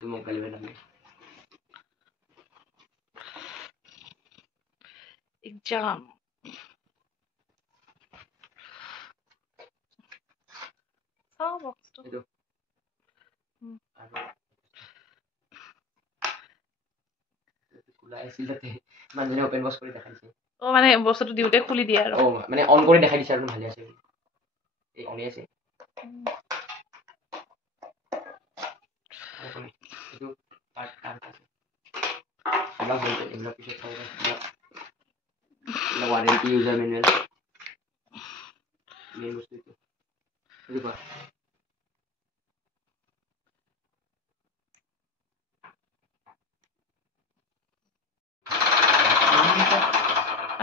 মোক গালি পেলাবি এক্সাম চাও বক্সটো এইটো খোলা আছিল তাতে মানুহজনে অপেন বক্স কৰি দেখাইছে মানে বস্তুটো দিওঁতে খুলি দিয়ে আৰু মানে অন কৰি দেখাই দিছে আৰু ভালে আছে এই অনে আছে এইটো কাৰ্ড আছে এইবিলাক পিছত চাব ৱাৰেণ্টি ইউজাৰ মেনুৱেল মেইন বস্তু এইটো কোৱা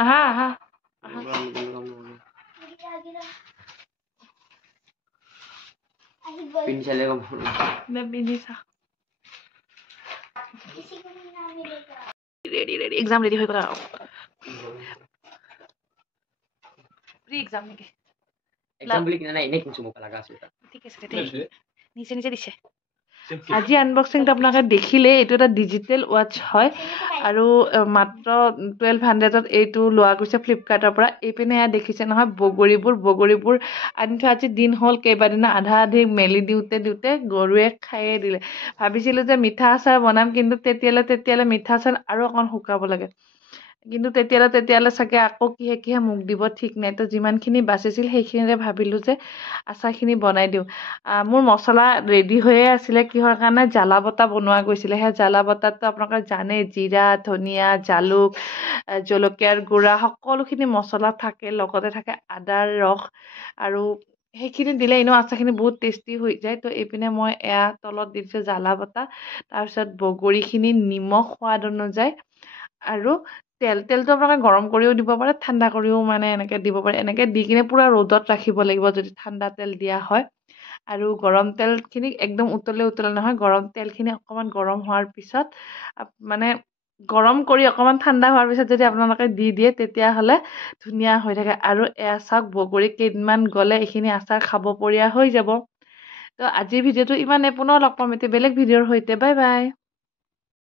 আহা পিন্ধি চালে গম পিন্ধিছা ৰেডি এক্সাম ৰেডি হৈ গ'ল আৰু প্ৰি এক্সাম নেকি এক্সাম বুলি কিনা নাই এনেই কিনছো মোক লগা আছিল ঠিক আছে নিচে দিছে আজি আনবক্সিংটো আপোনালোকে দেখিলে এইটো এটা ডিজিটেল ৱাটচ হয় আৰু মাত্ৰ 1200ত এইটো লোৱা গৈছে ফ্লিপকাৰ্টৰ পৰা এইপিনে এয়া দেখিছে নহয় বগৰীবোৰ আনি থোৱা আজি দিন হ'ল কেইবাদিনো আধা আধি মেলি দিওঁতে গৰুৱে খায়ে দিলে ভাবিছিলোঁ যে মিঠা আচাৰ বনাম কিন্তু তেতিয়ালে মিঠা আচাৰ আৰু অকণ শুকাব লাগে কিন্তু তেতিয়ালে চাগে আকৌ কিহে মোক দিব ঠিক নাই তো যিমানখিনি বাচিছিল সেইখিনিৰে ভাবিলোঁ যে আচাৰখিনি বনাই দিওঁ মোৰ মছলা ৰেডি হৈয়ে আছিলে কিহৰ কাৰণে জ্বালা বটা বনোৱা গৈছিলে সেই জ্বালা বটাটো আপোনালোকে জানে জিৰা ধনিয়া জালুক জলকীয়াৰ গুড়া সকলোখিনি মছলা থাকে লগতে থাকে আদাৰ ৰস আৰু সেইখিনি দিলে এনেও আচাৰখিনি বহুত টেষ্টি হৈ যায় তো এইপিনে মই এয়া তলত দি দিছোঁ জ্বালা বটা তাৰপিছত বগৰীখিনি নিমখ সোৱাদ অনুযায়ী আৰু তেলটো আপোনালোকে গৰম কৰিও দিব পাৰে ঠাণ্ডা কৰিও মানে এনেকৈ দিব পাৰে এনেকৈ দি কিনে পূৰা ৰ'দত ৰাখিব লাগিব যদি ঠাণ্ডা তেল দিয়া হয় আৰু গৰম তেলখিনি একদম উতলে নহয় গৰম তেলখিনি অকণমান গৰম হোৱাৰ পিছত মানে গৰম কৰি অকণমান ঠাণ্ডা হোৱাৰ পিছত যদি আপোনালোকে দি দিয়ে তেতিয়াহ'লে ধুনীয়া হৈ থাকে আৰু এয়া চাওক বগৰী কেইদিনমান গ'লে এইখিনি আচাৰ খাব পৰা হৈ যাব তো আজিৰ ভিডিঅ'টো ইমানে পুনৰ লগ পাম এতিয়া বেলেগ ভিডিঅ'ৰ সৈতে বাই বাই